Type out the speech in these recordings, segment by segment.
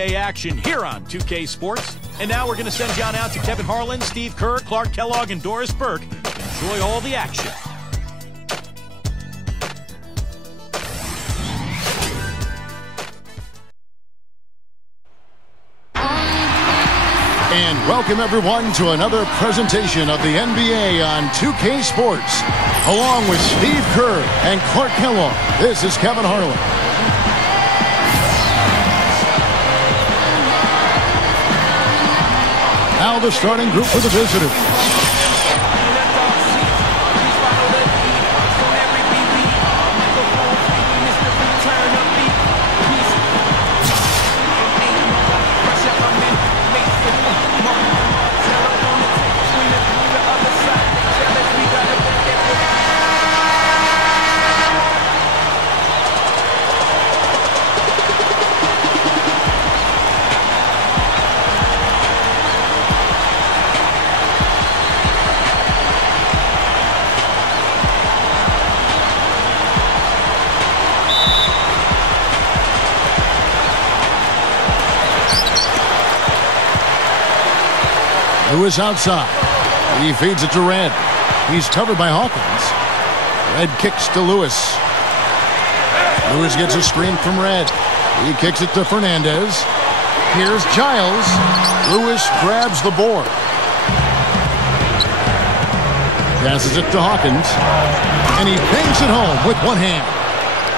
Action here on 2K Sports. And now we're going to send John out to Kevin Harlan, Steve Kerr, Clark Kellogg, and Doris Burke. Enjoy all the action. And welcome everyone to another presentation of the NBA on 2K Sports. Along with Steve Kerr and Clark Kellogg, this is Kevin Harlan. Now the starting group for the visitors. Lewis outside. He feeds it to Red. He's covered by Hawkins. Red kicks to Lewis. Lewis gets a screen from Red. He kicks it to Fernandez. Here's Giles. Lewis grabs the board. Passes it to Hawkins. And he bangs it home with one hand.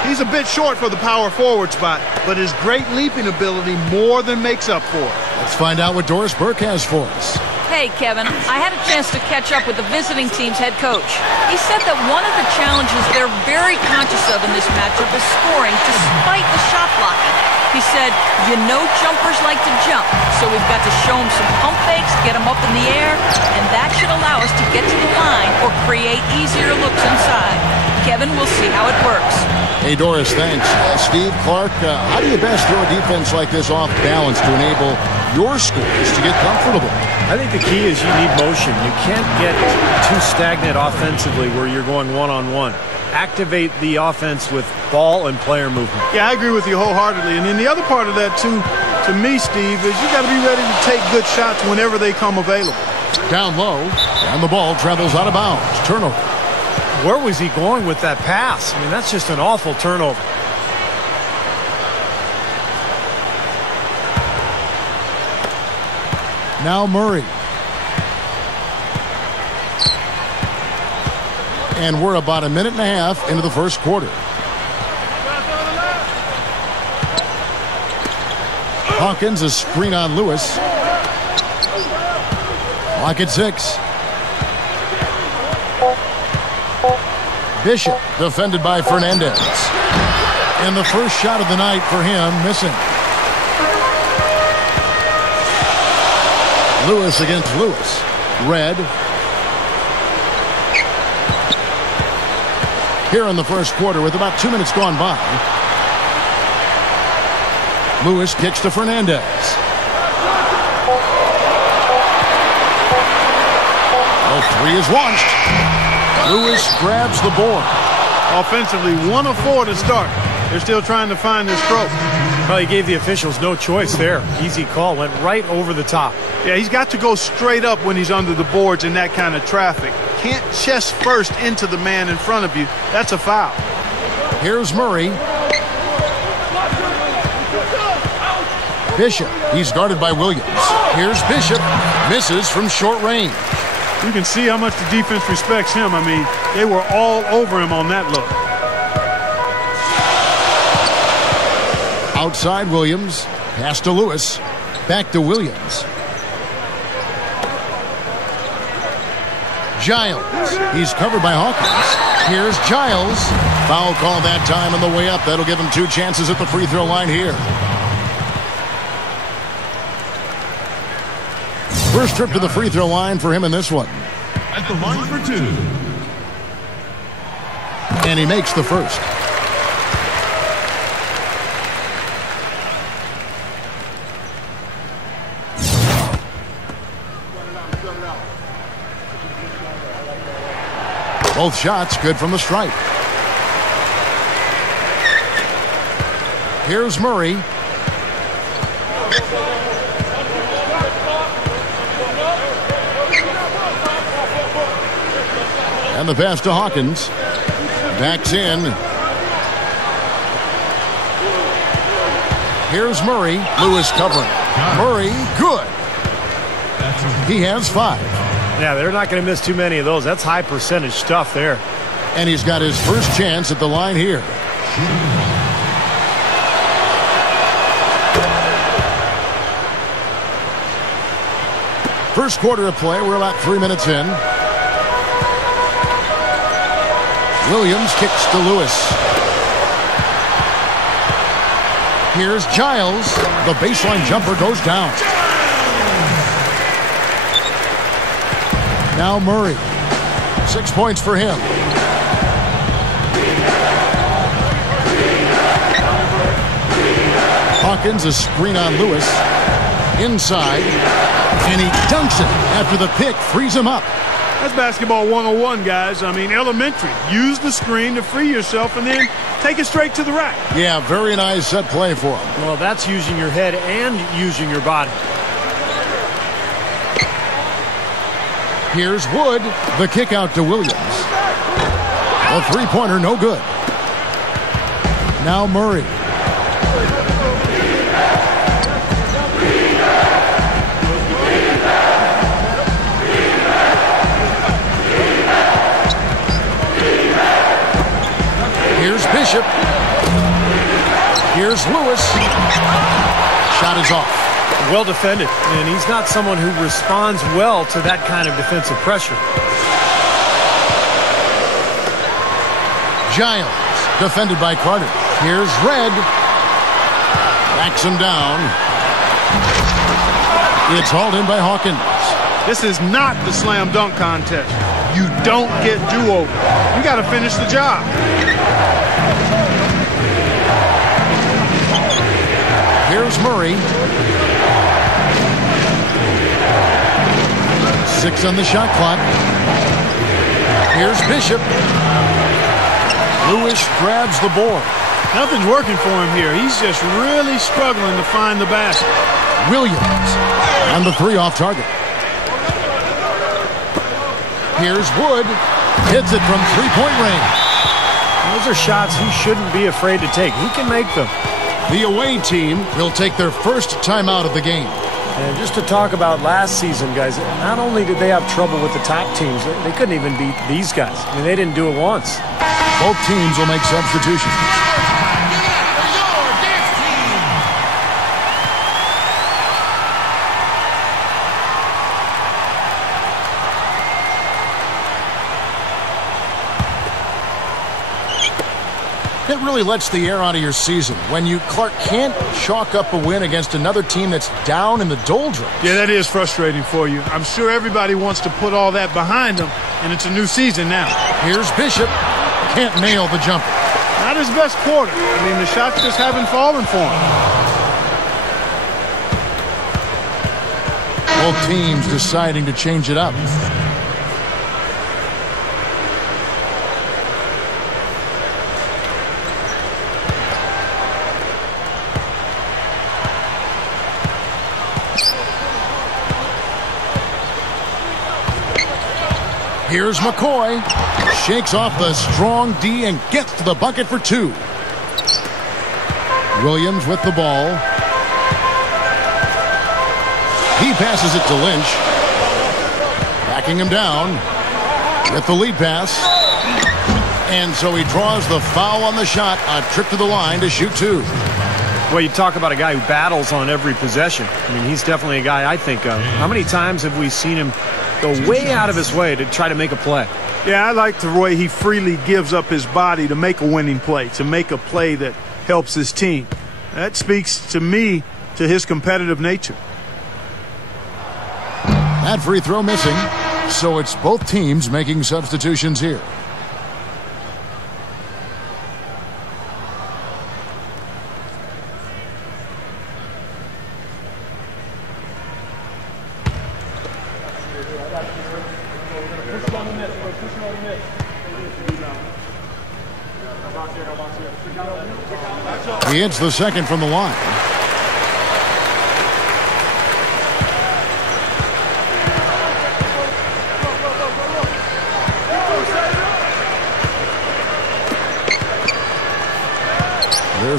He's a bit short for the power forward spot, but his great leaping ability more than makes up for it. Let's find out what Doris Burke has for us. Hey, Kevin, I had a chance to catch up with the visiting team's head coach. He said that one of the challenges they're very conscious of in this matchup is scoring despite the shot blocking. He said, you know jumpers like to jump, so we've got to show them some pump fakes, get them up in the air, and that should allow us to get to the line or create easier looks inside. Kevin, we'll see how it works. Hey, Doris, thanks. Steve, Clark, how do you best throw a defense like this off balance to enable your scores to get comfortable? I think the key is you need motion. You can't get too stagnant offensively where you're going one-on-one. Activate the offense with ball and player movement. Yeah, I agree with you wholeheartedly. And then the other part of that, too, to me, Steve, is you got to be ready to take good shots whenever they come available. Down low, and the ball travels out of bounds. Turnover. Where was he going with that pass? I mean, that's just an awful turnover. Now Murray. And we're about a minute and a half into the first quarter. Hawkins, a screen on Lewis. Lock at 6. Bishop, defended by Fernandez. And the first shot of the night for him, missing. Lewis against Lewis. Red. Here in the first quarter with about 2 minutes gone by. Lewis kicks to Fernandez. Oh, 3 is launched. Lewis grabs the board. Offensively, 1 of 4 to start. They're still trying to find their stroke. Well, he gave the officials no choice there. Easy call. Went right over the top. Yeah, he's got to go straight up when he's under the boards in that kind of traffic. Can't chest first into the man in front of you. That's a foul. Here's Murray. Bishop. He's guarded by Williams. Here's Bishop. Misses from short range. You can see how much the defense respects him. I mean, they were all over him on that look. Outside Williams. Pass to Lewis. Back to Williams. Giles. He's covered by Hawkins. Here's Giles. Foul call that time on the way up. That'll give him 2 chances at the free throw line here. First trip to the free throw line for him in this one. At the line for 2. And he makes the first. Both shots good from the stripe. Here's Murray. And the pass to Hawkins. Backs in. Here's Murray. Lewis covering. Murray, good. He has 5. Yeah, they're not going to miss too many of those. That's high percentage stuff there. And he's got his first chance at the line here. First quarter of play. We're about 3 minutes in. Williams kicks to Lewis. Here's Giles. The baseline jumper goes down. Now Murray. 6 points for him. Hawkins, a screen on Lewis. Inside. And he dunks it after the pick frees him up. That's basketball 101, guys. I mean, elementary. Use the screen to free yourself and then take it straight to the rack. Yeah, very nice set play for him. Well, that's using your head and using your body. Here's Wood. The kick out to Williams. A three-pointer, no good. Now Murray. Here's Bishop. Here's Lewis. Shot is off. Well defended, and he's not someone who responds well to that kind of defensive pressure. Giles, defended by Carter. Here's Red. Backs him down. It's hauled in by Hawkins. This is not the slam dunk contest. You don't get do-over. You got to finish the job. Here's Murray. 6 on the shot clock. Here's Bishop. Lewis grabs the board. Nothing's working for him here. He's just really struggling to find the basket. Williams on the 3 off target. Here's Wood. Hits it from three-point range. Those are shots he shouldn't be afraid to take. He can make them. The away team will take their first timeout of the game. And just to talk about last season, guys, not only did they have trouble with the top teams, they couldn't even beat these guys. I mean, they didn't do it once. Both teams will make substitutions. It really lets the air out of your season when you, Clark, can't chalk up a win against another team that's down in the doldrums. Yeah, that is frustrating for you. I'm sure everybody wants to put all that behind them, and it's a new season now. Here's Bishop. Can't nail the jumper. Not his best quarter. I mean, the shots just haven't fallen for him. Both teams deciding to change it up. Here's McCoy. Shakes off the strong D and gets to the bucket for 2. Williams with the ball. He passes it to Lynch. Backing him down with the lead pass. And so he draws the foul on the shot. A trip to the line to shoot 2. Well, you talk about a guy who battles on every possession. I mean, he's definitely a guy I think of. How many times have we seen him go way out of his way to try to make a play? Yeah, I like the way he freely gives up his body to make a winning play, to make a play that helps his team. That speaks to me to his competitive nature. That free throw missing, so it's both teams making substitutions here. He hits the second from the line.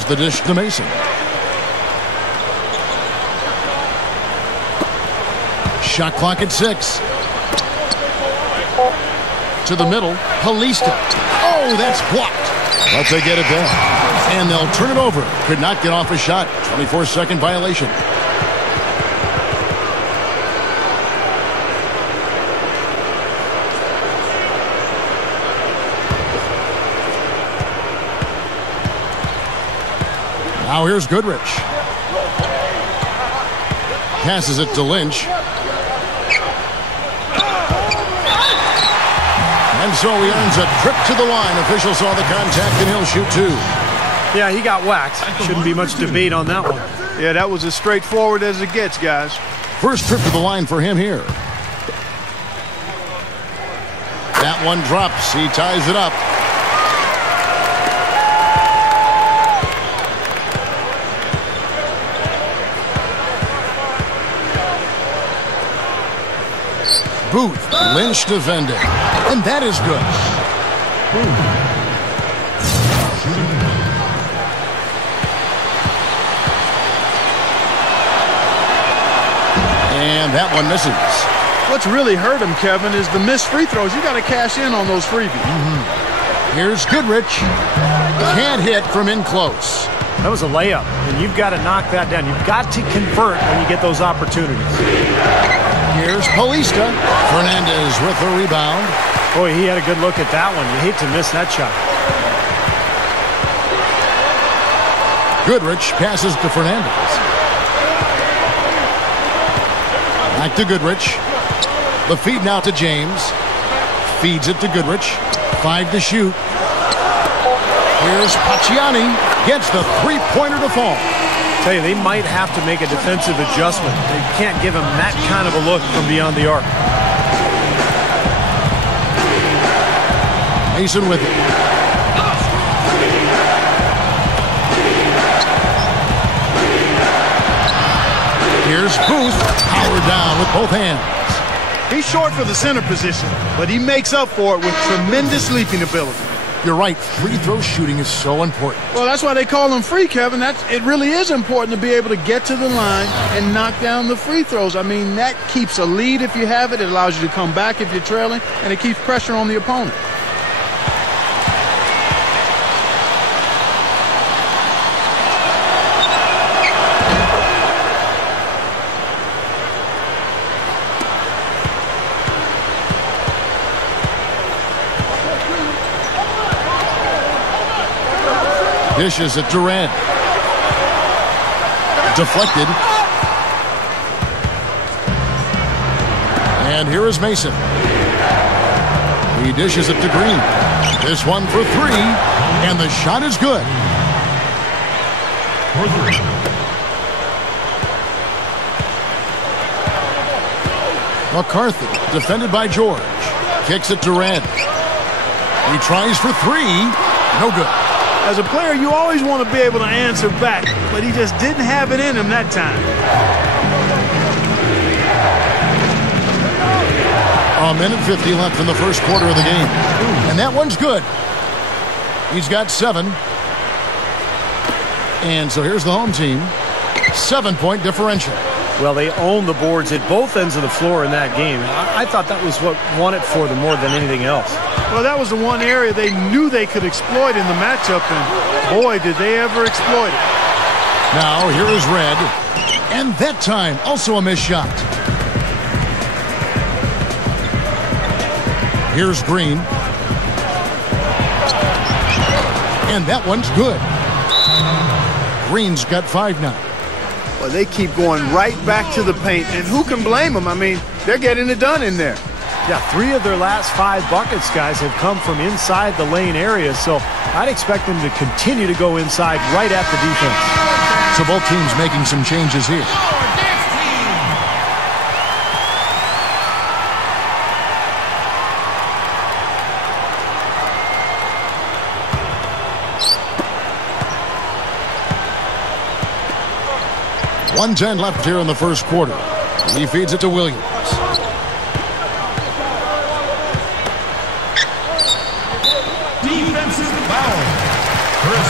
the dish to Mason. Shot clock at 6. To the middle, Palista. Oh, that's blocked. But they get it back. And they'll turn it over. Could not get off a shot. 24-second violation. Now here's Goodrich. Passes it to Lynch. And so he earns a trip to the line. Official saw the contact and he'll shoot 2. Yeah, he got whacked. Shouldn't be much debate on that one. Yeah, that was as straightforward as it gets, guys. First trip to the line for him here. That one drops. He ties it up. Booth, Lynch defending, and that is good. And that one misses. What's really hurt him, Kevin, is the missed free throws. You got to cash in on those freebies. Here's Goodrich. Can't hit from in close. That was a layup, and you've got to knock that down. You've got to convert when you get those opportunities. Here's Palista. Fernandez with the rebound. Boy, he had a good look at that one. You hate to miss that shot. Goodrich passes to Fernandez. Back to Goodrich. The feed now to James. Feeds it to Goodrich. 5 to shoot. Here's Pacciani. Gets the three-pointer to fall. Tell you, they might have to make a defensive adjustment. They can't give him that kind of a look from beyond the arc. Mason with it. Here's Booth. Powered down with both hands. He's short for the center position, but he makes up for it with tremendous leaping ability. You're right. Free throw shooting is so important. Well, that's why they call him free, Kevin. It really is important to be able to get to the line and knock down the free throws. I mean, that keeps a lead if you have it. It allows you to come back if you're trailing, and it keeps pressure on the opponent. Dishes at Durant. Deflected. And here is Mason. He dishes it to Green. This one for 3. And the shot is good. For 3. McCarthy, defended by George. Kicks it to Durant. He tries for 3. No good. As a player, you always want to be able to answer back, but he just didn't have it in him that time. A minute 50 left in the first quarter of the game. And that one's good. He's got 7. And so here's the home team. 7-point differential. Well, they own the boards at both ends of the floor in that game. I thought that was what won it for them more than anything else. Well, that was the one area they knew they could exploit in the matchup, and boy, did they ever exploit it. Now, here is Red. And that time, also a missed shot. Here's Green. And that one's good. Green's got 5 now. Well, they keep going right back to the paint, and who can blame them? I mean, they're getting it done in there. Yeah, 3 of their last 5 buckets, guys, have come from inside the lane area, so I'd expect them to continue to go inside right at the defense. So both teams making some changes here. .110 left here in the first quarter. He feeds it to Williams. Defensive foul. Chris.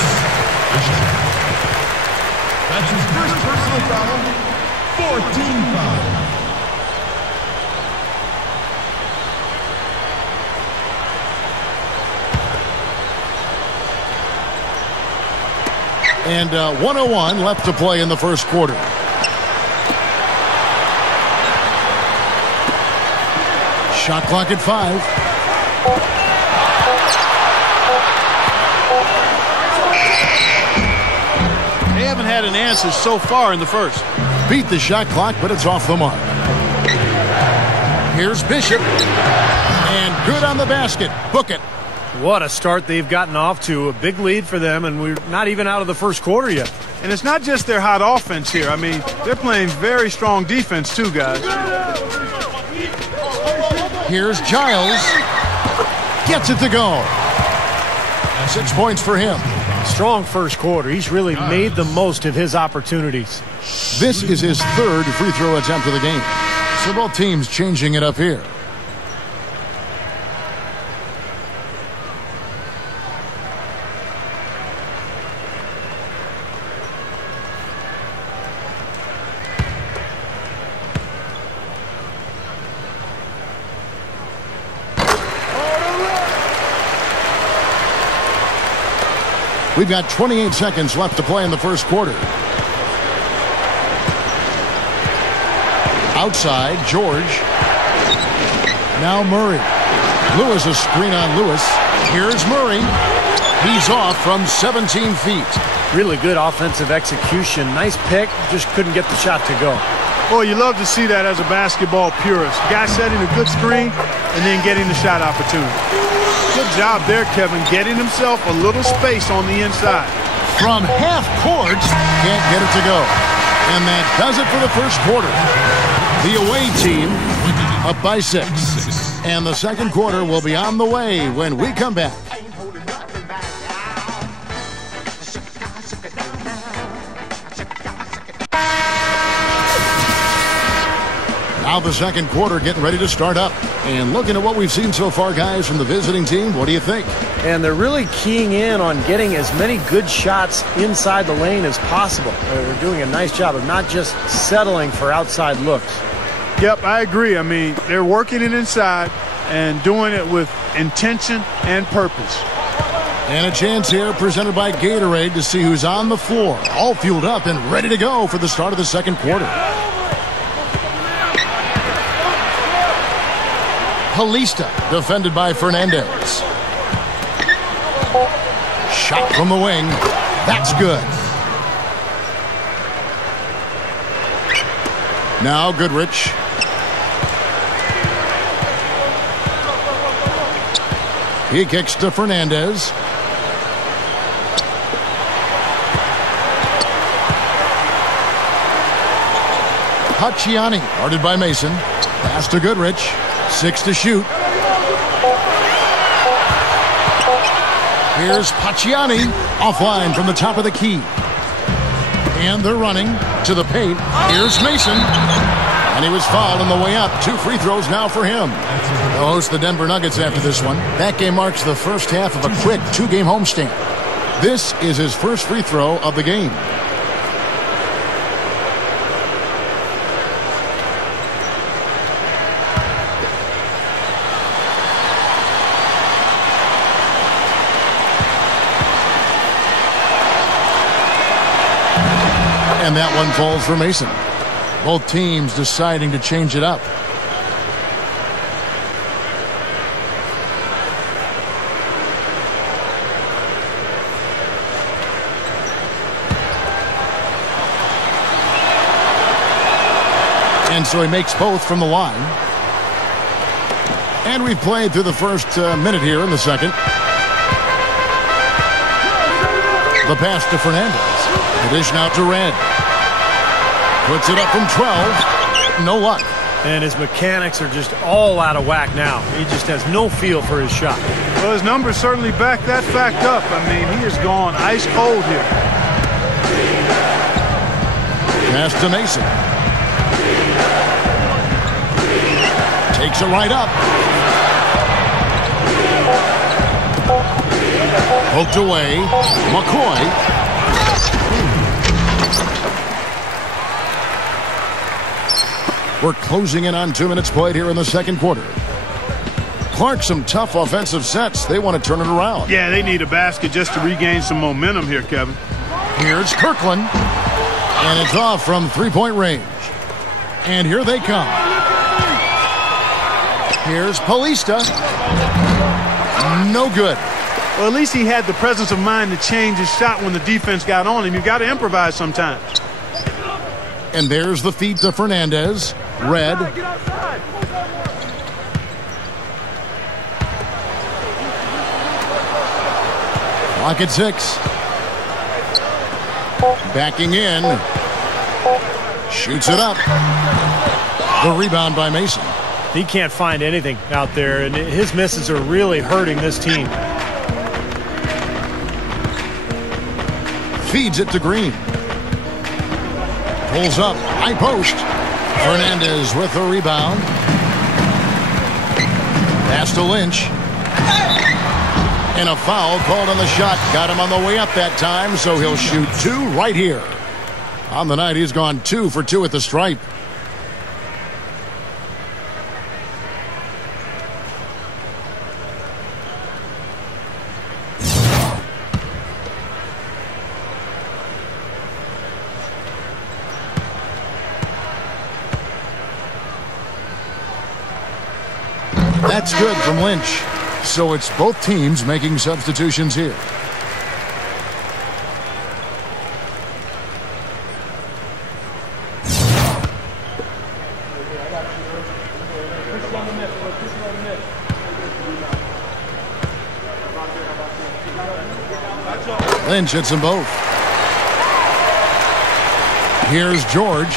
Personal foul, 14 foul. And 1:01 left to play in the first quarter. Shot clock at 5. They haven't had an answer so far in the first. Beat the shot clock, but it's off the mark. Here's Bishop. And good on the basket. Book it. What a start they've gotten off to. A big lead for them, and we're not even out of the first quarter yet. And it's not just their hot offense here. I mean, they're playing very strong defense too, guys. Here's Giles. Gets it to go. 6 points for him. Strong first quarter. He's really made the most of his opportunities. This is his third free throw attempt of the game. So both teams changing it up here. We've got 28 seconds left to play in the first quarter. Outside, George. Now Murray. Lewis, a screen on Lewis. Here's Murray. He's off from 17 feet. Really good offensive execution. Nice pick. Just couldn't get the shot to go. Boy, you love to see that as a basketball purist. Guy setting a good screen and then getting the shot opportunity. Good job there, Kevin, getting himself a little space on the inside. From half court, can't get it to go. And that does it for the first quarter. The away team up by 6. And the second quarter will be on the way when we come back. Now the second quarter getting ready to start up. And looking at what we've seen so far, guys, from the visiting team, what do you think? And they're really keying in on getting as many good shots inside the lane as possible. They're doing a nice job of not just settling for outside looks. Yep, I agree. I mean, they're working it inside and doing it with intention and purpose. And a chance here presented by Gatorade to see who's on the floor. All fueled up and ready to go for the start of the second quarter. Palista, defended by Fernandez. Shot from the wing. That's good. Now Goodrich. He kicks to Fernandez. Pacciani, guarded by Mason. Pass to Goodrich. 6 to shoot. Here's Pacciani. Offline from the top of the key. And they're running to the paint. Here's Mason. And he was fouled on the way up. 2 free throws now for him. They'll host the Denver Nuggets after this one. That game marks the first half of a quick 2-game homestand. This is his first free throw of the game. And that one falls for Mason. Both teams deciding to change it up. And so he makes both from the line. And we've played through the first minute here in the second. The pass to Fernandez. The dish now to Red. Puts it up from 12. No luck. And his mechanics are just all out of whack now. He just has no feel for his shot. Well, his numbers certainly back that fact up. I mean, he has gone ice cold here. Pass to Mason. Takes it right up. Poked away. McCoy. We're closing in on 2 minutes played here in the second quarter. Clark, some tough offensive sets. They want to turn it around. Yeah, they need a basket just to regain some momentum here, Kevin. Here's Kirkland. And it's off from three-point range. And here they come. Here's Palista. No good. Well, at least he had the presence of mind to change his shot when the defense got on him. You've got to improvise sometimes. And there's the feed to Fernandez. Red. Clock at 6. Backing in. Shoots it up. The rebound by Mason. He can't find anything out there, and his misses are really hurting this team. Feeds it to Green. Pulls up. High post. Fernandez with the rebound. Pass to Lynch. And a foul called on the shot. Got him on the way up that time, so he'll shoot 2 right here. On the night, he's gone 2 for 2 at the stripe. That's good from Lynch. So it's both teams making substitutions here. Lynch hits them both. Here's George.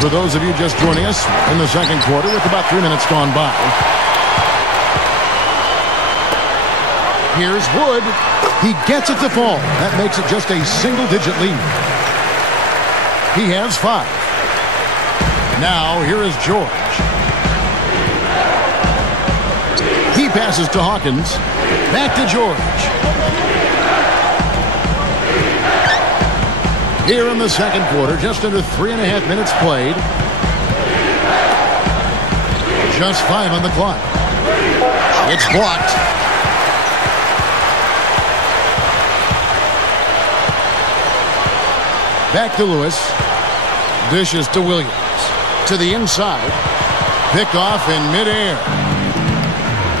For those of you just joining us in the second quarter with about 3 minutes gone by. Here's Wood. He gets it to fall. That makes it just a single-digit lead. He has 5. Now here is George. He passes to Hawkins. Back to George. Here in the second quarter, just under 3.5 minutes played. Just 5 on the clock. It's blocked. Back to Lewis. Dishes to Williams. To the inside. Picked off in midair.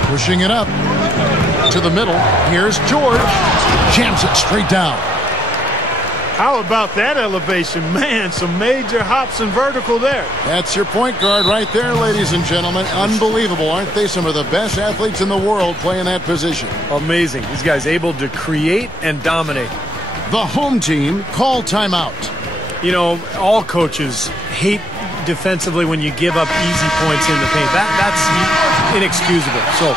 Pushing it up. To the middle. Here's George. Jams it straight down. How about that elevation? Man, some major hops and vertical there. That's your point guard right there, ladies and gentlemen. Unbelievable, aren't they? Some of the best athletes in the world playing that position. Amazing. These guys able to create and dominate. The home team call timeout. You know, all coaches hate defensively when you give up easy points in the paint. That's inexcusable. So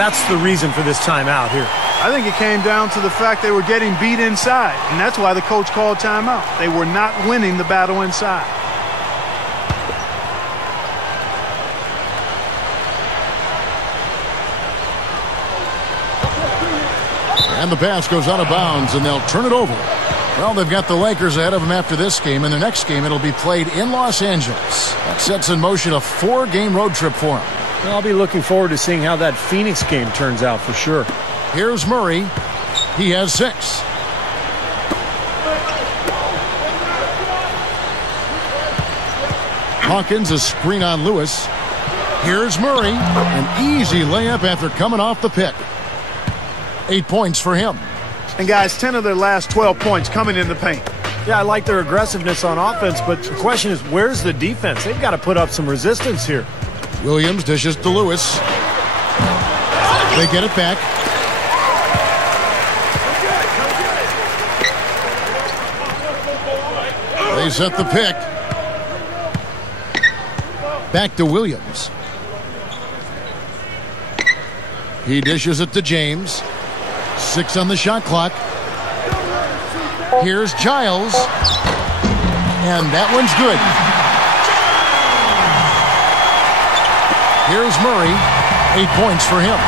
that's the reason for this timeout here. I think it came down to the fact they were getting beat inside, and that's why the coach called timeout. They were not winning the battle inside. And the pass goes out of bounds, and they'll turn it over. Well, they've got the Lakers ahead of them after this game, and the next game it'll be played in Los Angeles. That sets in motion a 4-game road trip for them. Well, I'll be looking forward to seeing how that Phoenix game turns out for sure. Here's Murray. He has 6. Hawkins, a screen on Lewis. Here's Murray. An easy layup after coming off the pick. 8 points for him. And guys, 10 of their last 12 points coming in the paint. Yeah, I like their aggressiveness on offense, but the question is, where's the defense? They've got to put up some resistance here. Williams dishes to Lewis. They get it back. They set the pick. Back to Williams. He dishes it to James. 6 on the shot clock. Here's Giles. And that one's good. Here's Murray. 8 points for him.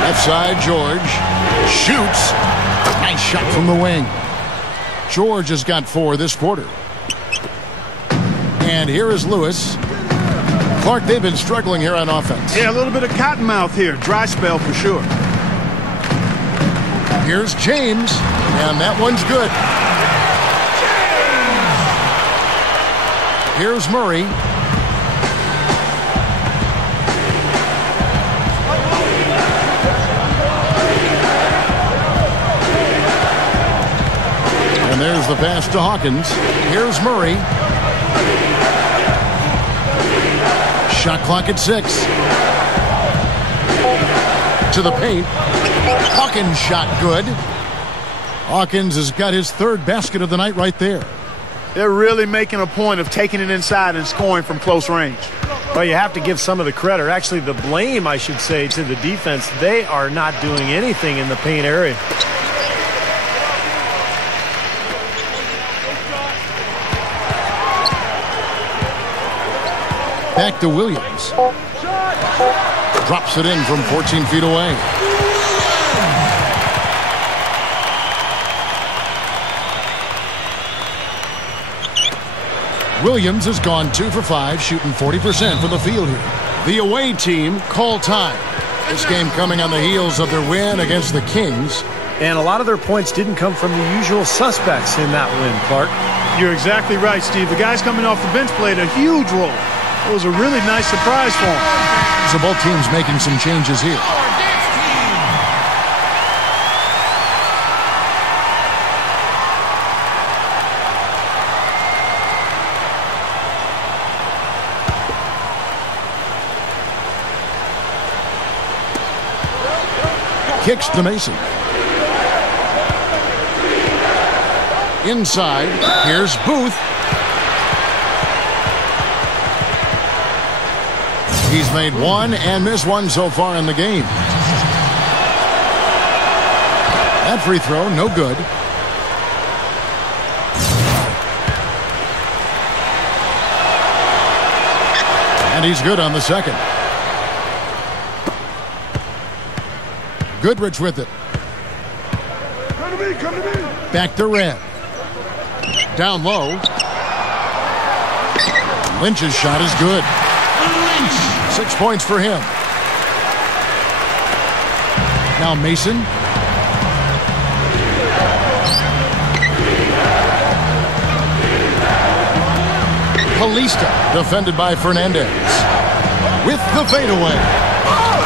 Left side, George shoots. Nice shot from the wing. George has got 4 this quarter. And here is Lewis. Clark, they've been struggling here on offense. Yeah, a little bit of cottonmouth here. Dry spell for sure. Here's James, and that one's good. Here's Murray. And there's the pass to Hawkins. Here's Murray. Shot clock at 6. To the paint. Hawkins shot good. Hawkins has got his 3rd basket of the night right there. They're really making a point of taking it inside and scoring from close range. Well, you have to give some of the credit, actually the blame, I should say, to the defense. They are not doing anything in the paint area. Back to Williams. Drops it in from 14 feet away. Williams has gone 2 for 5, shooting 40% from the field here. The away team call time. This game coming on the heels of their win against the Kings. And a lot of their points didn't come from the usual suspects in that win, Clark. You're exactly right, Steve. The guys coming off the bench played a huge role. It was a really nice surprise for them. So both teams making some changes here. Kicks to Mason. Inside, here's Booth. He's made 1 and missed 1 so far in the game. That free throw, no good. And he's good on the second. Goodrich with it. Come to me, come to me. Back to Red. Down low. Lynch's shot is good. 6 points for him. Now Mason. Kalista, defended by Fernandez. With the fadeaway.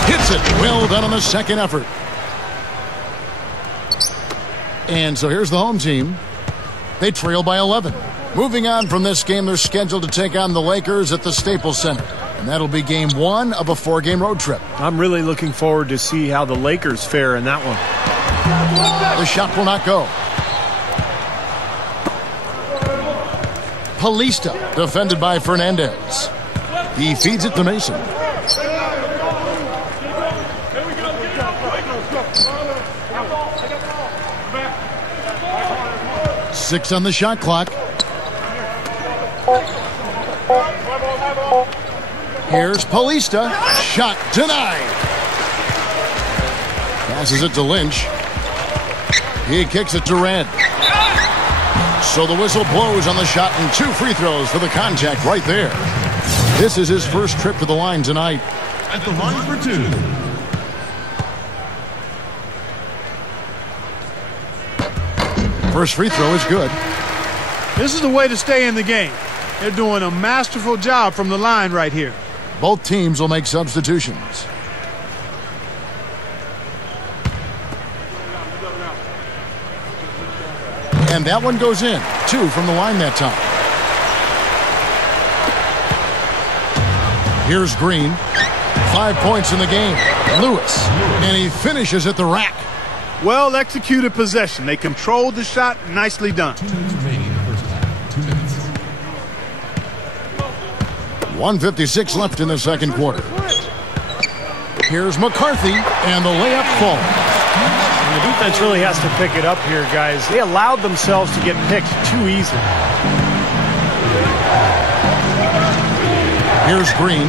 Hits it. Well done on the second effort. And so here's the home team. They trail by 11. Moving on from this game, they're scheduled to take on the Lakers at the Staples Center. And that'll be game 1 of a 4-game road trip. I'm really looking forward to see how the Lakers fare in that one. The shot will not go. Kalista, defended by Fernandez. He feeds it to Mason. Six on the shot clock. Here's Kalista. Shot denied. Passes it to Lynch. He kicks it to Red. So the whistle blows on the shot and 2 free throws for the contact right there. This is his first trip to the line tonight. At the line for 2. First free throw is good. This is the way to stay in the game. They're doing a masterful job from the line right here. Both teams will make substitutions. And that one goes in. 2 from the line that time. Here's Green. 5 points in the game. Lewis. And he finishes at the rack. Well executed possession. They controlled the shot. Nicely done. 2 minutes remaining in the first half. 2 minutes. 1:56 left in the second quarter. Here's McCarthy, and the layup falls. And the defense really has to pick it up here, guys. They allowed themselves to get picked too easily. Here's Green.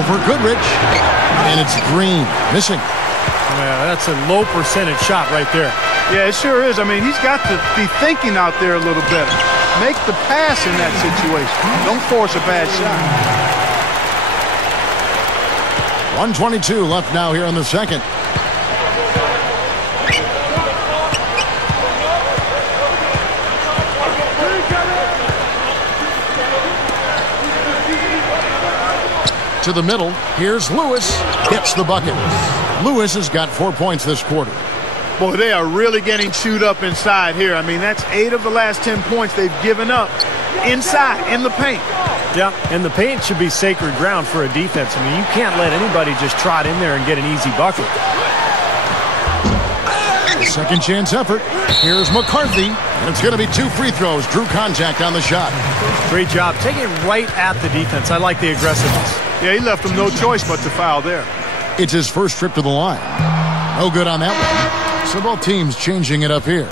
Over Goodrich. And it's Green. Missing. Yeah, that's a low percentage shot right there. Yeah, it sure is. I mean, he's got to be thinking out there a little better. Make the pass in that situation. Don't force a bad shot. 1:22 left now here in the second. To the middle. Here's Lewis. Gets the bucket. Lewis has got 4 points this quarter. Boy, they are really getting chewed up inside here. I mean, that's 8 of the last 10 points they've given up inside, in the paint. Yeah, and the paint should be sacred ground for a defense. I mean, you can't let anybody just trot in there and get an easy bucket. Second chance effort. Here's McCarthy. And it's going to be 2 free throws. Drew contact on the shot. Great job. Taking it right at the defense. I like the aggressiveness. Yeah, he left them no choice but to foul there. It's his first trip to the line. No good on that one. So both teams changing it up here.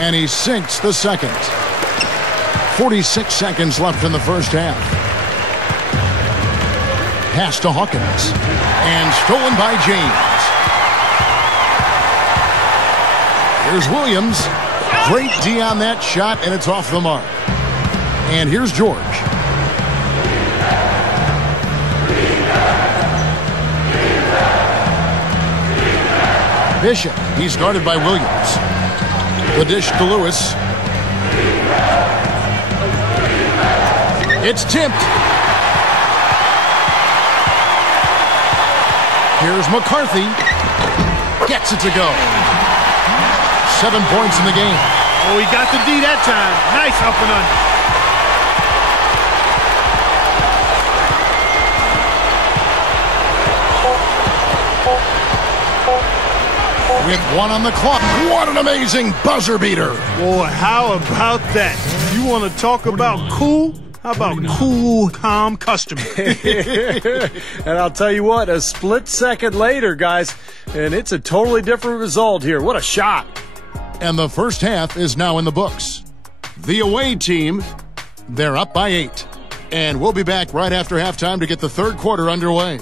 And he sinks the second. 46 seconds left in the first half. Pass to Hawkins. And stolen by James. Here's Williams. Great D on that shot, and it's off the mark. And here's George. Bishop. He's guarded by Williams. The dish to Lewis. It's tipped. Here's McCarthy. Gets it to go. 7 points in the game. Oh, he got the D that time. Nice up and under. With 1 on the clock. What an amazing buzzer beater. Boy, how about that? You want to talk about cool? How about cool, calm customer? And I'll tell you what, a split second later, guys, and it's a totally different result here. What a shot. And the first half is now in the books. The away team, they're up by 8. And we'll be back right after halftime to get the third quarter underway.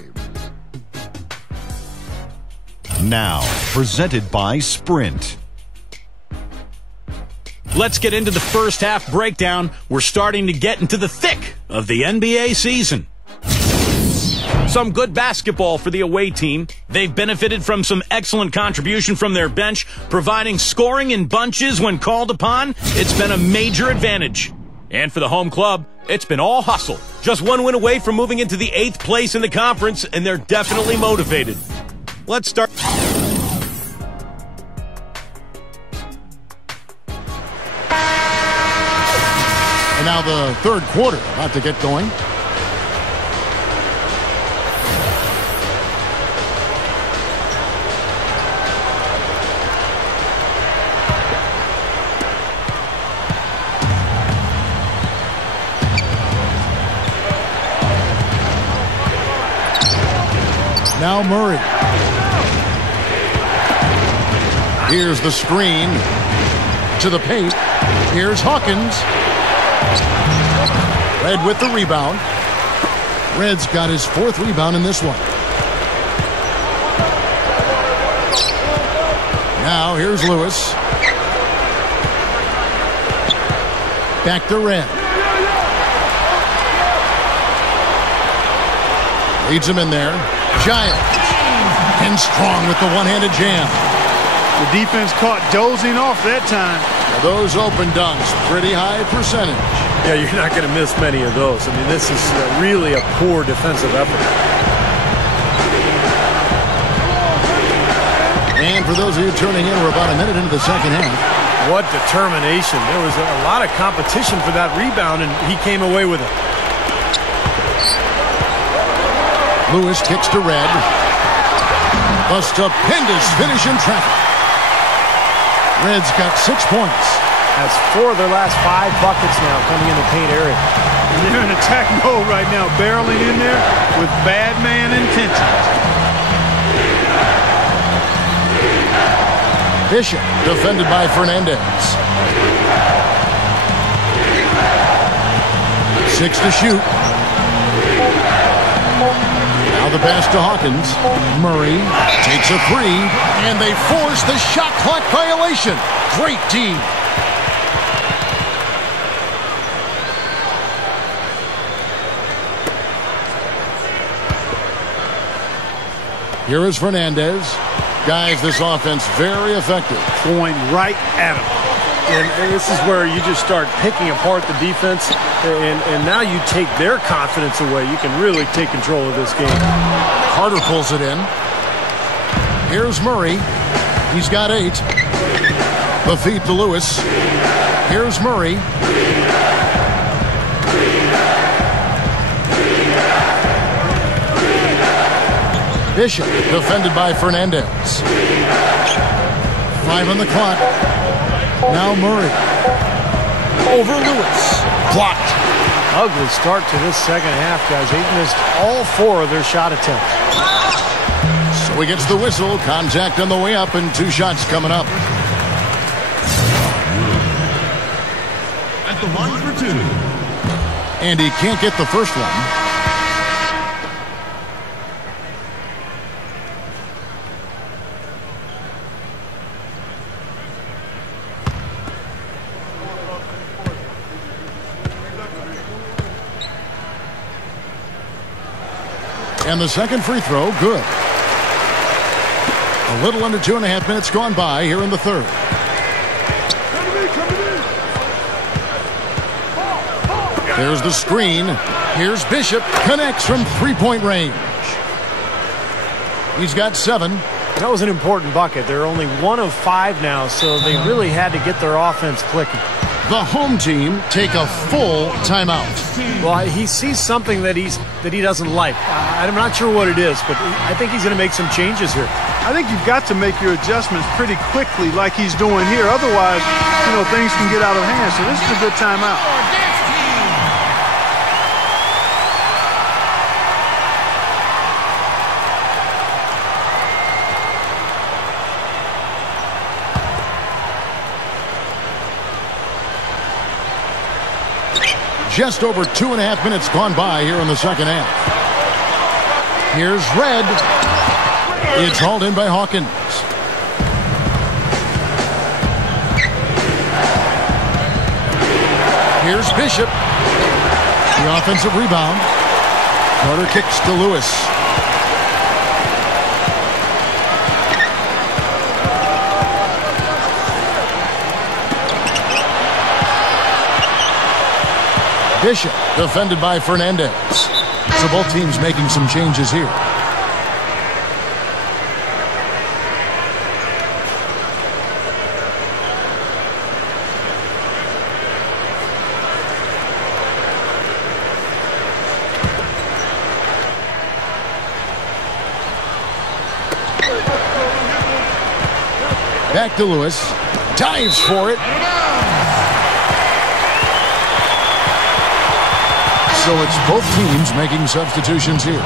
Now, presented by Sprint. Let's get into the first half breakdown. We're starting to get into the thick of the NBA season. Some good basketball for the away team. They've benefited from some excellent contribution from their bench, providing scoring in bunches when called upon. It's been a major advantage. And for the home club, it's been all hustle. Just 1 win away from moving into the 8th place in the conference, and they're definitely motivated. Let's start. And now the third quarter about to get going. Now Murray. Here's the screen to the paint. Here's Hawkins. Red with the rebound. Red's got his 4th rebound in this one. Now here's Lewis. Back to Red. Leads him in there. Giles. And strong with the one-handed jam. The defense caught dozing off that time. Now those open dunks, pretty high percentage. Yeah, you're not going to miss many of those. I mean, this is really a poor defensive effort. And for those of you tuning in, we're about a minute into the second half. What determination. There was a lot of competition for that rebound, and he came away with it. Lewis kicks to Red. The stupendous finish in traffic. Red's got 6 points. That's 4 of their last 5 buckets now coming in the paint area. And they're in attack mode right now, barreling in there with bad man intentions. Bishop defended by Fernandez. 6 to shoot. Now the pass to Hawkins. Murray takes a 3, and they force the shot clock violation. Great team. Here is Fernandez. Guys, this offense very effective. Going right at him. And this is where you just start picking apart the defense, and now you take their confidence away. You can really take control of this game. Carter pulls it in. Here's Murray. He's got 8. The feed to Lewis. Here's Murray. Bishop defended by Fernandez. 5 on the clock. Now Murray. Over Lewis. Blocked. Ugly start to this second half, guys. They've missed all 4 of their shot attempts. So he gets the whistle. Contact on the way up, and 2 shots coming up. At the line for 2. And he can't get the first one. And the second free throw, good. A little under 2.5 minutes gone by here in the third. There's the screen. Here's Bishop. Connects from three-point range. He's got 7. That was an important bucket. They're only 1 of 5 now, so they really had to get their offense clicking. The home team take a full timeout. Well, he sees something that he doesn't like. I'm not sure what it is, but I think he's going to make some changes here. I think you've got to make your adjustments pretty quickly like he's doing here. Otherwise, things can get out of hand. So this is a good timeout. Just over 2.5 minutes gone by here in the second half. Here's Red. It's hauled in by Hawkins. Here's Bishop. The offensive rebound. Carter kicks to Lewis. Bishop defended by Fernandez. So both teams making some changes here. Back to Lewis. Dives for it. So it's both teams making substitutions here.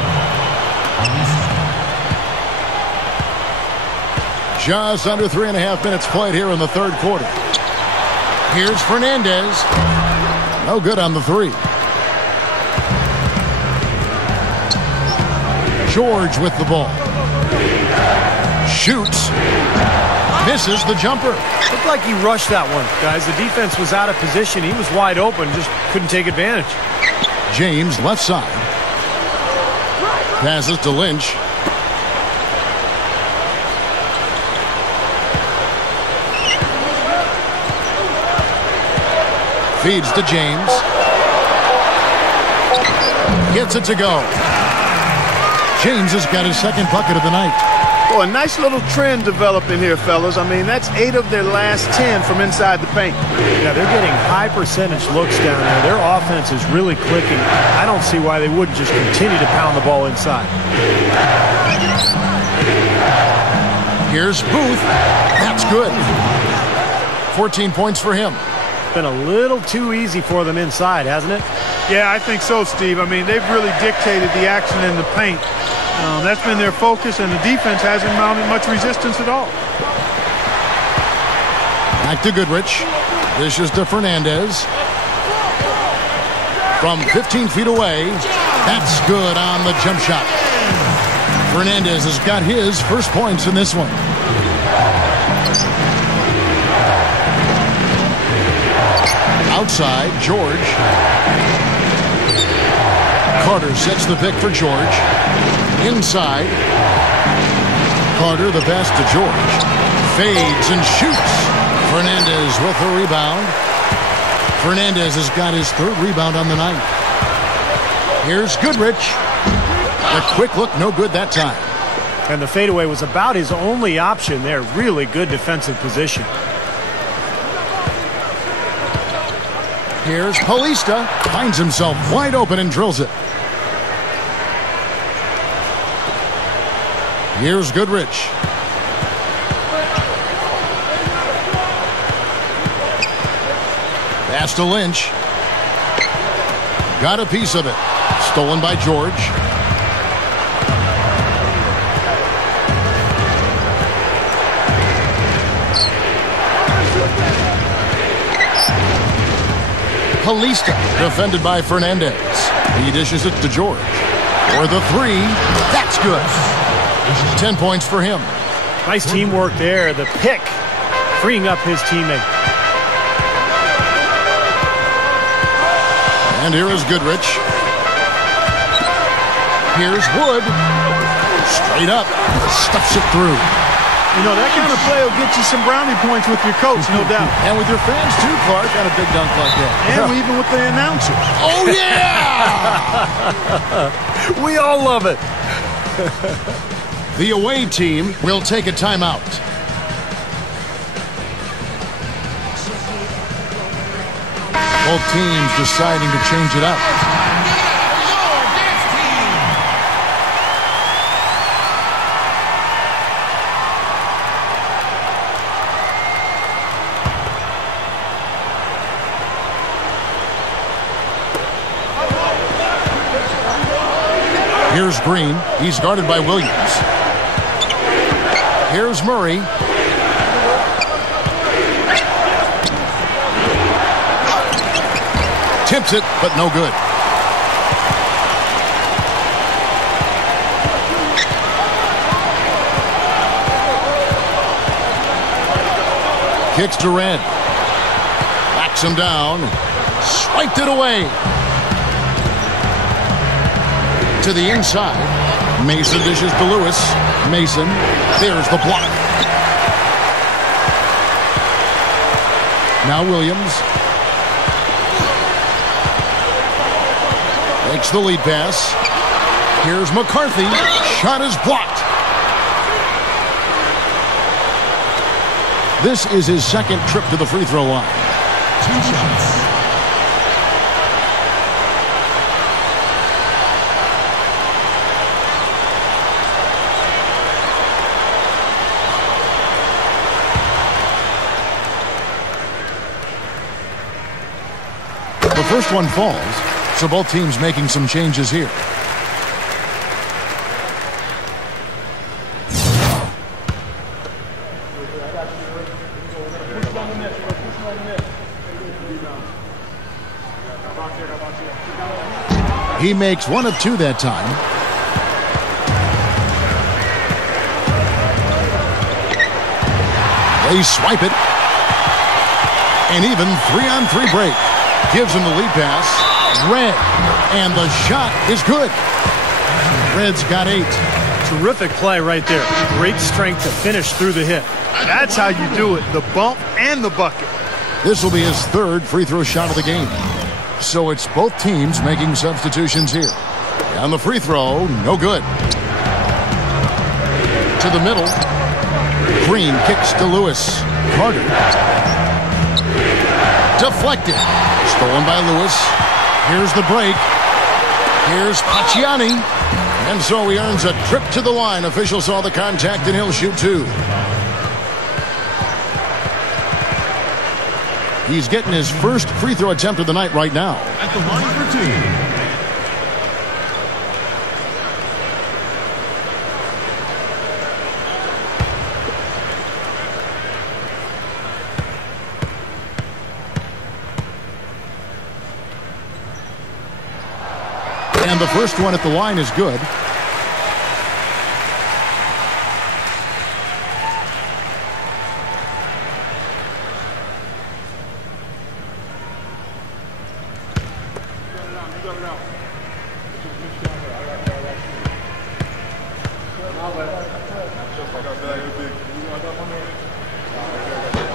Just under 3.5 minutes played here in the third quarter. Here's Fernandez. No good on the 3. George with the ball. Shoots. Misses the jumper. Looked like he rushed that one, guys. The defense was out of position. He was wide open, just couldn't take advantage. James left side. Passes to Lynch. Feeds to James. Gets it to go. James has got his second bucket of the night. Well, a nice little trend developing here, fellas. I mean, that's 8 of their last 10 from inside the paint. Yeah, they're getting high percentage looks down there. Their offense is really clicking. I don't see why they wouldn't just continue to pound the ball inside. Here's Booth. That's good. 14 points for him. Been a little too easy for them inside, hasn't it? Yeah, I think so, Steve. I mean, they've really dictated the action in the paint. That's been their focus, and the defense hasn't mounted much resistance at all. Back to Goodrich. Dishes to Fernandez. From 15 feet away. That's good on the jump shot. Fernandez has got his first points in this one. Outside, George. Carter sets the pick for George. Inside. Carter the pass to George. Fades and shoots. Fernandez with the rebound. Fernandez has got his third rebound on the night. Here's Goodrich. A quick look, no good that time. And the fadeaway was about his only option there. Really good defensive position. Here's Paulista. Finds himself wide open and drills it. Here's Goodrich. Pass to Lynch. Got a piece of it. Stolen by George. Paulista, defended by Fernandez. He dishes it to George. For the three, that's good. 10 points for him. Nice teamwork there. The pick, freeing up his teammate. And here is Goodrich. Here's Wood. Straight up, stuffs it through. You know, that kind of play will get you some brownie points with your coach, no doubt. And with your fans, too, Clark, on a big dunk like that. And even with the announcers. Oh, yeah! We all love it. The away team will take a timeout. Both teams deciding to change it up. Here's Green. He's guarded by Williams. Here's Murray. Tips it, but no good. Kicks to Red. Backs him down. Swiped it away. To the inside. Mason dishes to Lewis. Mason. There's the block. Now Williams. Makes the lead pass. Here's McCarthy. Shot is blocked. This is his second trip to the free throw line. 2 shots. The first one falls, so both teams making some changes here. He makes one of two that time. They swipe it. An even 3-on-3 break. Gives him the lead pass. Red. And the shot is good. Red's got 8. Terrific play right there. Great strength to finish through the hit. That's how you do it. The bump and the bucket. This will be his third free throw shot of the game. So it's both teams making substitutions here. On the free throw, no good. To the middle. Green kicks to Lewis. Carter. Deflected. Stolen by Lewis. Here's the break. Here's Pacciani. And so he earns a trip to the line. Official saw the contact and he'll shoot 2. He's getting his first free throw attempt of the night right now. At the line for two. And the first one at the line is good.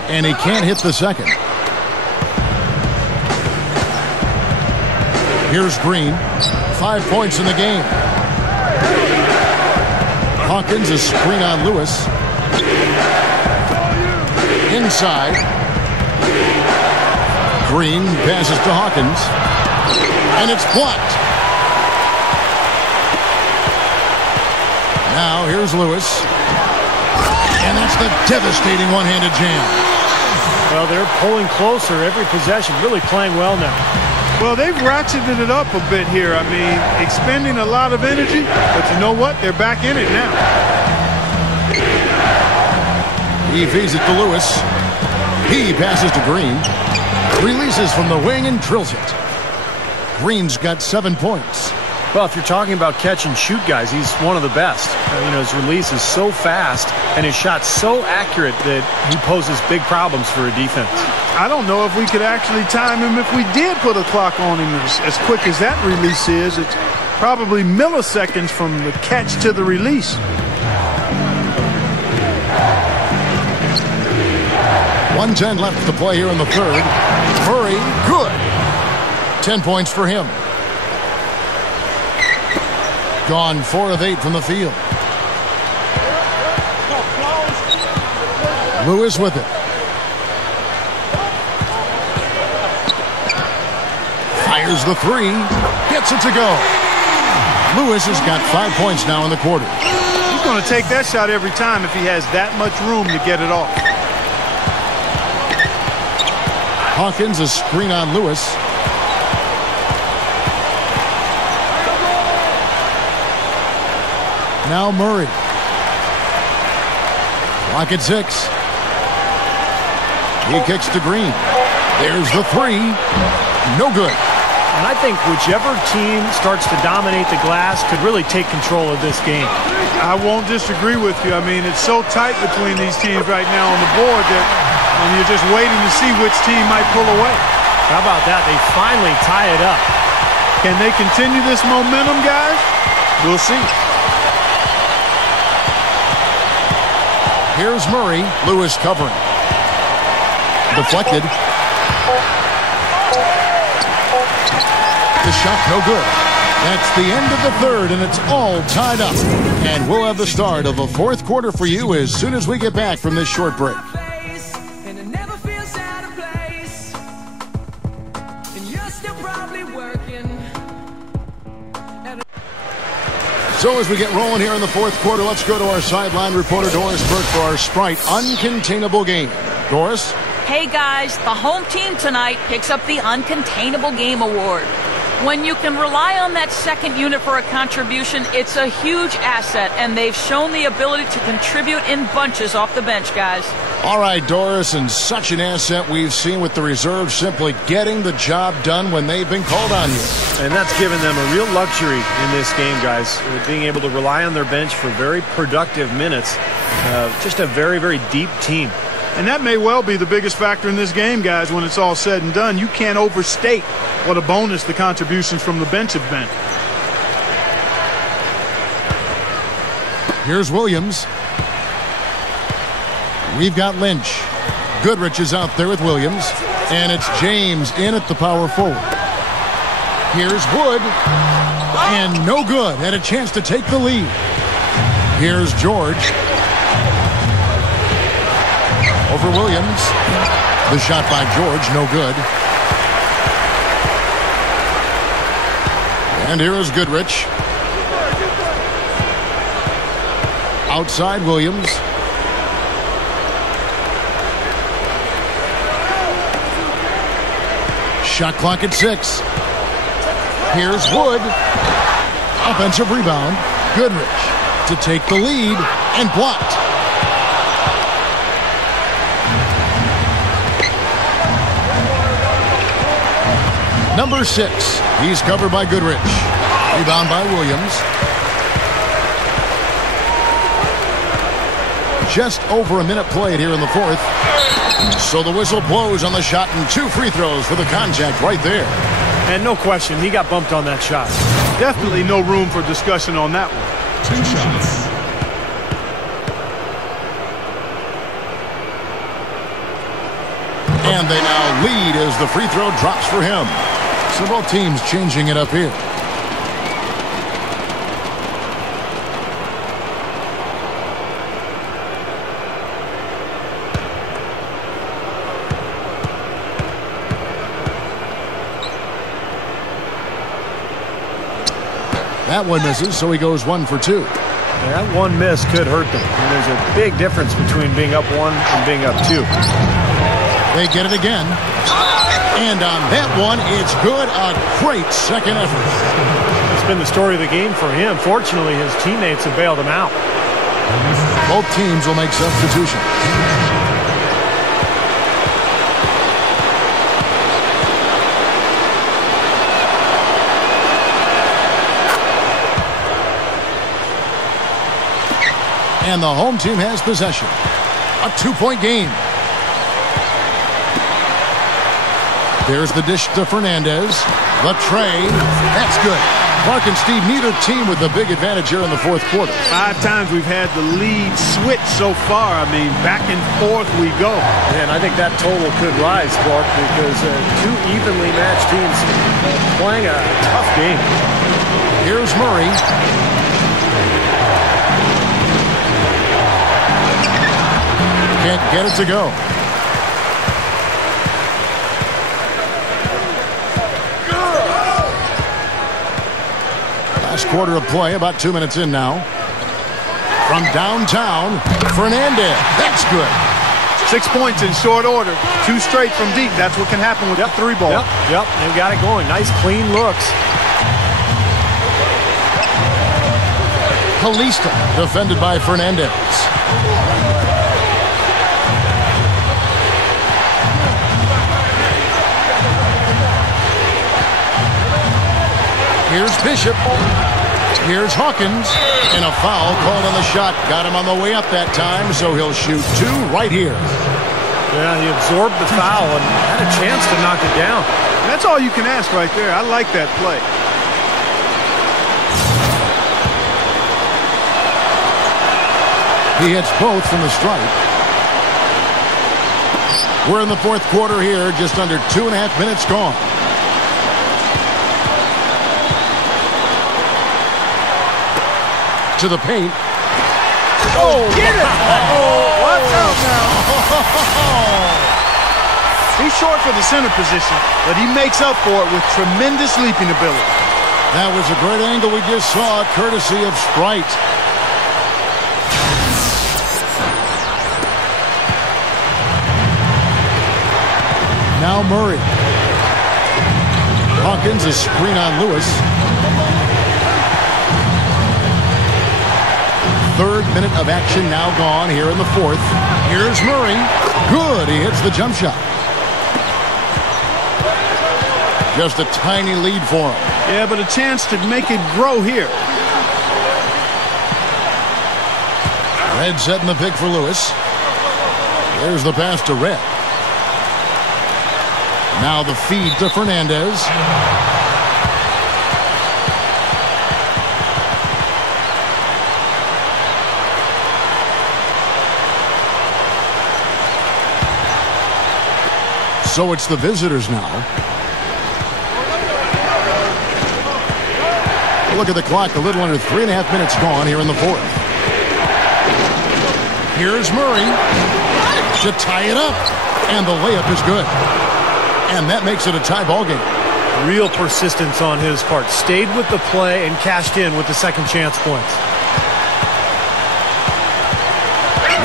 And he can't hit the second. Here's Green. 5 points in the game. Hawkins is screen on Lewis. Inside. Green passes to Hawkins. And it's blocked. Now here's Lewis. And that's the devastating one-handed jam. Well, they're pulling closer every possession, really playing well now. Well, they've ratcheted it up a bit here. I mean, expending a lot of energy, but you know what? They're back in it now. He feeds it to Lewis. He passes to Green. Releases from the wing and drills it. Green's got 7 points. Well, if you're talking about catch and shoot guys, he's one of the best. You know, his release is so fast and his shot's so accurate that he poses big problems for a defense. I don't know if we could actually time him if we did put a clock on him as quick as that release is. It's probably milliseconds from the catch to the release. .110 left to play here in the third. Murray, good. 10 points for him. Gone 4 of 8 from the field. Lewis with it. Fires the three. Gets it to go. Lewis has got 5 points now in the quarter. He's going to take that shot every time if he has that much room to get it off. Hawkins a screen on Lewis. Now Murray. Clock at 6. He kicks to Green. There's the three. No good. And I think whichever team starts to dominate the glass could really take control of this game. I won't disagree with you. I mean, it's so tight between these teams right now on the board that you're just waiting to see which team might pull away. How about that? They finally tie it up. Can they continue this momentum, guys? We'll see. Here's Murray. Lewis covering. Deflected. The shot no good. That's the end of the third, and it's all tied up. And we'll have the start of a fourth quarter for you as soon as we get back from this short break. So as we get rolling here in the fourth quarter, let's go to our sideline reporter, Doris Burke, for our Sprite Uncontainable Game. Doris? Hey guys, the home team tonight picks up the Uncontainable Game Award. When you can rely on that second unit for a contribution, it's a huge asset, and they've shown the ability to contribute in bunches off the bench, guys. All right, Doris, and such an asset we've seen with the reserves simply getting the job done when they've been called on here. And that's given them a real luxury in this game, guys, being able to rely on their bench for very productive minutes. Just a very, very deep team. And that may well be the biggest factor in this game, guys, when it's all said and done. You can't overstate what a bonus the contributions from the bench have been. Here's Williams. We've got Lynch. Goodrich is out there with Williams. And it's James in at the power forward. Here's Wood. And no good. Had a chance to take the lead. Here's George. Over Williams. The shot by George, no good. And here is Goodrich. Outside Williams. Shot clock at 6. Here's Wood. Offensive rebound. Goodrich to take the lead and blocked. Number 6. He's covered by Goodrich. Rebound by Williams. Just over a minute played here in the fourth. So the whistle blows on the shot and 2 free throws for the contact right there. And no question, he got bumped on that shot. Definitely no room for discussion on that one. 2 shots. And they now lead as the free throw drops for him. So both teams changing it up here. That one misses, so he goes 1 for 2. Yeah, that one miss could hurt them. And there's a big difference between being up 1 and being up 2. They get it again. And on that one, it's good. A great second effort. It's been the story of the game for him. Fortunately, his teammates have bailed him out. Both teams will make substitutions. And the home team has possession. A 2-point game. There's the dish to Fernandez. The tray. That's good. Clark and Steve, neither team with the big advantage here in the fourth quarter. 5 times we've had the lead switch so far. I mean, back and forth we go. And I think that total could rise, Clark, because 2 evenly matched teams playing a tough game. Here's Murray. Can't get it to go. Last quarter of play, about 2 minutes in now. From downtown, Fernandez. That's good. 6 points in short order. 2 straight from deep. That's what can happen with the 3 ball. Yep, they've got it going. Nice, clean looks. Kalista, defended by Fernandez. Here's Bishop. Here's Hawkins. And a foul called on the shot. Got him on the way up that time, so he'll shoot 2 right here. Yeah, he absorbed the foul and had a chance to knock it down. That's all you can ask right there. I like that play. He hits both from the stripe. We're in the fourth quarter here, just under 2.5 minutes gone. To the paint. Oh, get it! Watch out now. He's short for the center position, but he makes up for it with tremendous leaping ability. That was a great angle we just saw, courtesy of Sprite. Now Murray. Hawkins, a screen on Lewis. 3rd minute of action now gone here in the fourth. Here's Murray. Good. He hits the jump shot. Just a tiny lead for him. Yeah, but a chance to make it grow here. Red setting the pick for Lewis. There's the pass to Red. Now the feed to Fernandez. So it's the visitors now. Look at the clock, a little under 3.5 minutes gone here in the fourth. Here's Murray to tie it up. And the layup is good. And that makes it a tie ball game. Real persistence on his part. Stayed with the play and cashed in with the second chance points.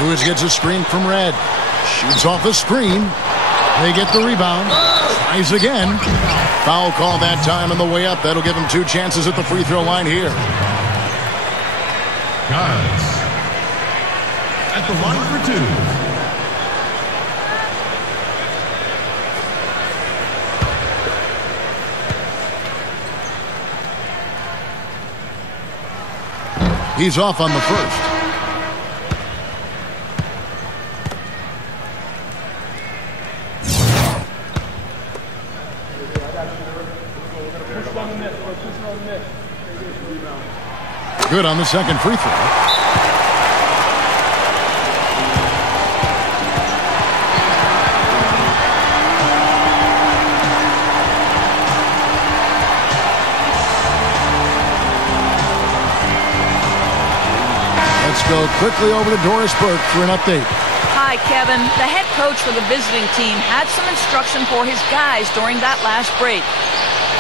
Lewis gets a screen from Red. Shoots off the screen. They get the rebound. Tries again. Foul call that time on the way up. That'll give him 2 chances at the free throw line here. Guys, at the line for 2. He's off on the first. Good on the second free throw. Let's go quickly over to Doris Burke for an update. Hi, Kevin. The head coach for the visiting team had some instruction for his guys during that last break.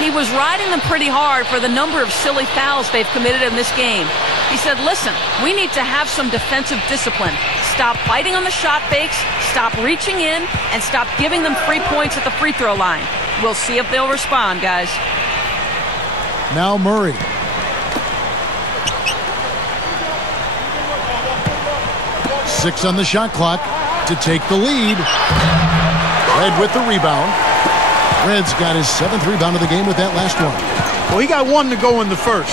He was riding them pretty hard for the number of silly fouls they've committed in this game. He said, listen, we need to have some defensive discipline. Stop fighting on the shot fakes, stop reaching in, and stop giving them free points at the free throw line. We'll see if they'll respond, guys. Now Murray. Six on the shot clock to take the lead. Red with the rebound. Red's got his 7th rebound of the game with that last one. Well, he got 1 to go in the first,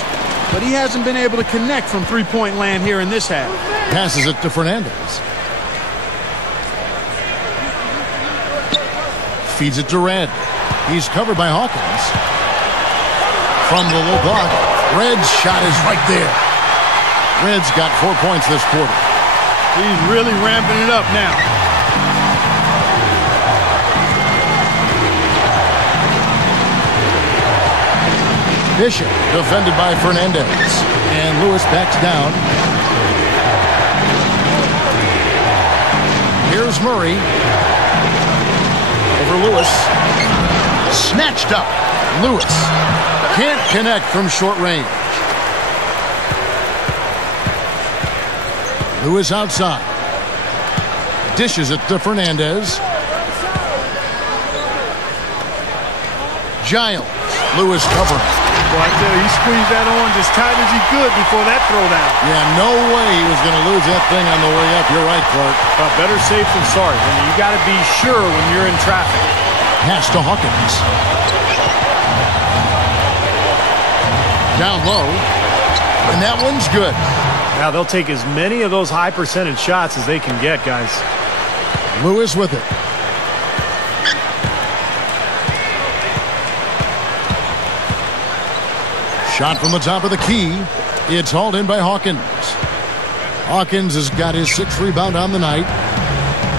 but he hasn't been able to connect from three-point land here in this half. Passes it to Fernandez. Feeds it to Red. He's covered by Hawkins. From the low block, Red's shot is right there. Red's got 4 points this quarter. He's really ramping it up now. Bishop defended by Fernandez. And Lewis backs down. Here's Murray. Over Lewis. Snatched up. Lewis can't connect from short range. Lewis outside. Dishes it to Fernandez. Giles. Lewis covering. Well, I tell you, he squeezed that on as tight as he could before that throwdown. Yeah, no way he was going to lose that thing on the way up. You're right, Clark. Better safe than sorry. I mean, you got to be sure when you're in traffic. Pass to Hawkins. Down low. And that one's good. Now they'll take as many of those high percentage shots as they can get, guys. Lewis with it. Shot from the top of the key. It's hauled in by Hawkins. Hawkins has got his 6th rebound on the night.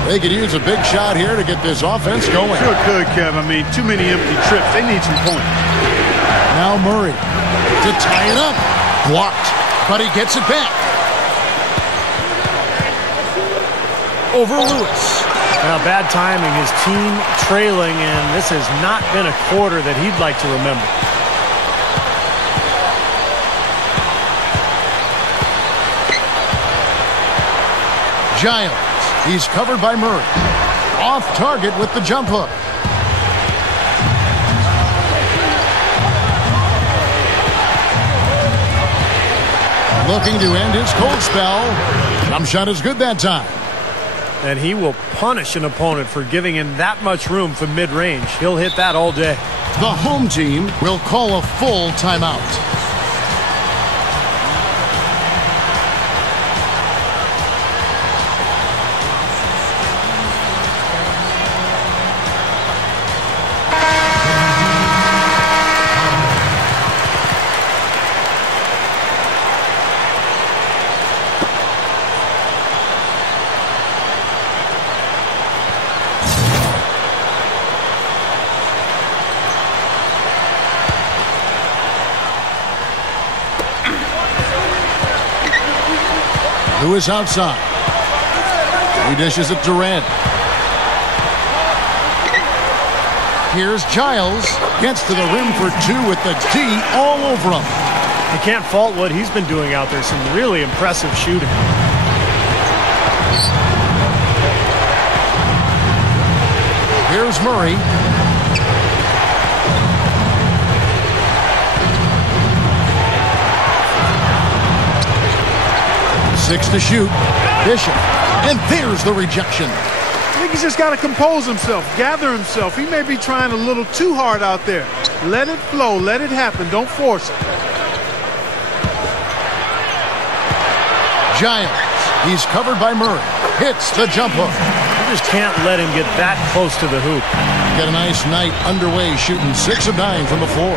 They could use a big shot here to get this offense going. Sure could, Kev. I mean, too many empty trips. They need some points. Now Murray to tie it up. Blocked, but he gets it back. Over Lewis. Now, bad timing. His team trailing, and this has not been a quarter that he'd like to remember. Giles. He's covered by Murray. Off target with the jump hook. Looking to end his cold spell. Jump shot is good that time. And he will punish an opponent for giving him that much room from mid-range. He'll hit that all day. The home team will call a full timeout. Lewis outside. He dishes it to Red. Here's Giles. Gets to the rim for 2 with the D all over him. You can't fault what he's been doing out there. Some really impressive shooting. Here's Here's Murray. Six to shoot. Bishop. And there's the rejection. I think he's just got to compose himself, gather himself. He may be trying a little too hard out there. Let it flow. Let it happen. Don't force it. Giles. He's covered by Murray. Hits the jump hook. You just can't let him get that close to the hoop. Got a nice night underway, shooting 6 of 9 from the floor.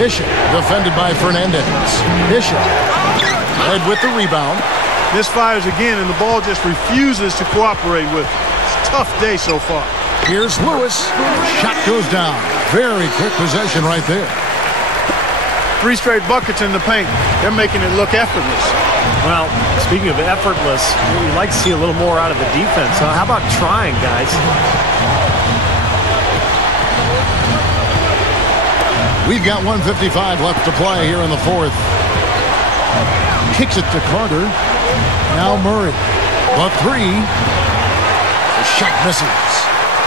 Bishop, defended by Fernandez. Bishop, led with the rebound. Misfires again, and the ball just refuses to cooperate with it. It's a tough day so far. Here's Lewis. Shot goes down. Very quick possession right there. 3 straight buckets in the paint. They're making it look effortless. Well, speaking of effortless, you'd like to see a little more out of the defense. How about trying, guys? We've got 1:55 left to play here in the fourth. Kicks it to Carter. Now Murray. The three. The shot misses.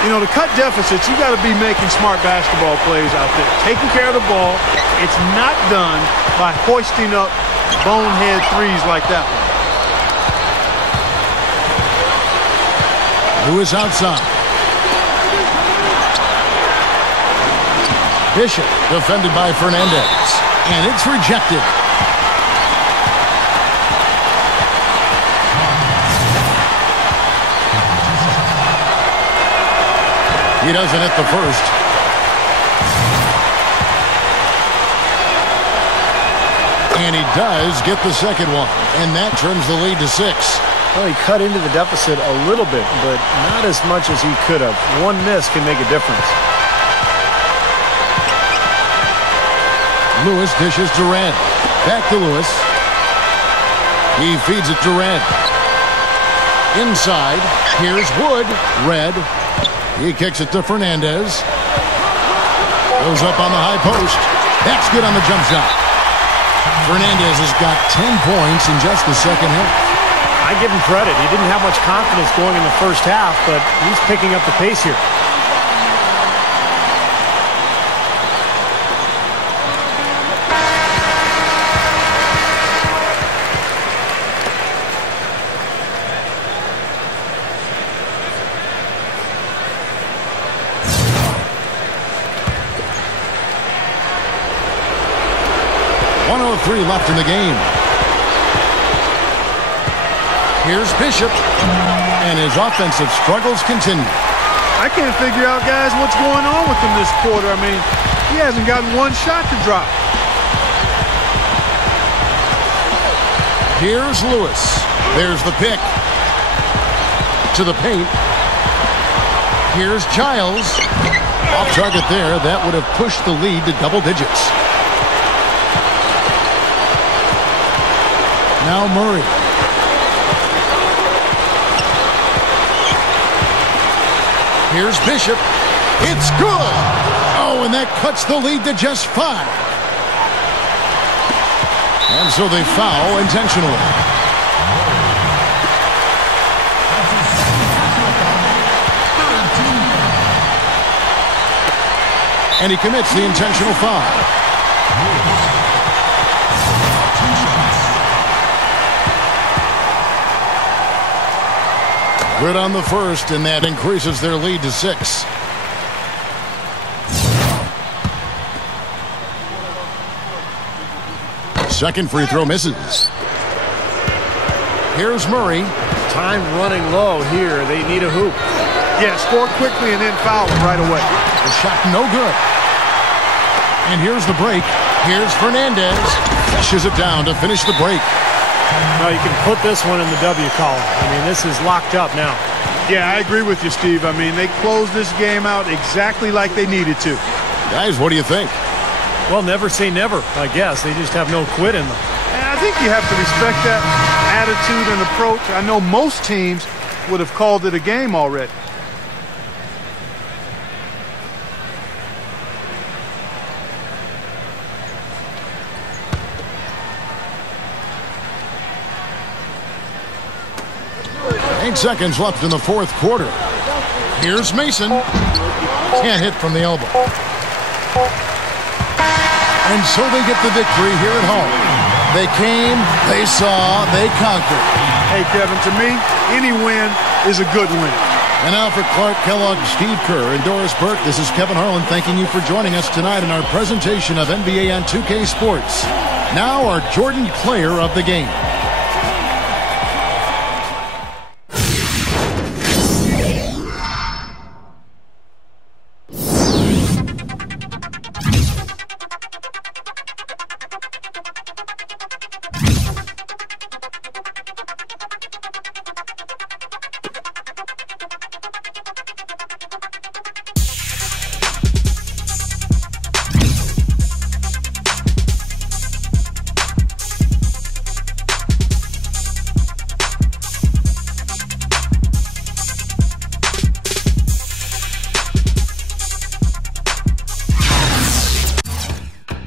You know, to cut deficits, you got to be making smart basketball plays out there. Taking care of the ball. It's not done by hoisting up bonehead threes like that one. Lewis outside. Bishop, defended by Fernandez. And it's rejected. He doesn't hit the first. And he does get the second one. And that trims the lead to 6. Well, he cut into the deficit a little bit, but not as much as he could have. One miss can make a difference. Lewis dishes to Red. Back to Lewis. He feeds it to Red. Inside. Here's Wood. Red. He kicks it to Fernandez. Goes up on the high post. That's good on the jump shot. Fernandez has got 10 points in just the second half. I give him credit. He didn't have much confidence going in the first half, but he's picking up the pace here. .3 left in the game. Here's Bishop, and his offensive struggles continue. I can't figure out, guys, what's going on with him this quarter. I mean, he hasn't gotten one shot to drop. Here's Lewis. There's the pick. To the paint. Here's Giles. Off target there. That would have pushed the lead to double digits. Now Murray. Here's Bishop. It's good. Oh, and that cuts the lead to just 5. And so they foul intentionally. And he commits the intentional foul. Good on the first, and that increases their lead to 6. Second free throw misses. Here's Murray. Time running low here. They need a hoop. Yeah, score quickly and then foul him right away. The shot no good. And here's the break. Here's Fernandez. Flushes it down to finish the break. No, you can put this one in the W column. I mean, this is locked up now. Yeah, I agree with you, Steve. I mean, they closed this game out exactly like they needed to. Guys, what do you think? Well, never say never, I guess. They just have no quit in them. And I think you have to respect that attitude and approach. I know most teams would have called it a game already. 8 seconds left in the fourth quarter. Here's Mason. Can't hit from the elbow. And so they get the victory here at home. They came, they saw, they conquered. Hey, Kevin, to me, any win is a good win. And now for Clark Kellogg, Steve Kerr, and Doris Burke, this is Kevin Harlan thanking you for joining us tonight in our presentation of NBA on 2K Sports. Now our Jordan Player of the Game.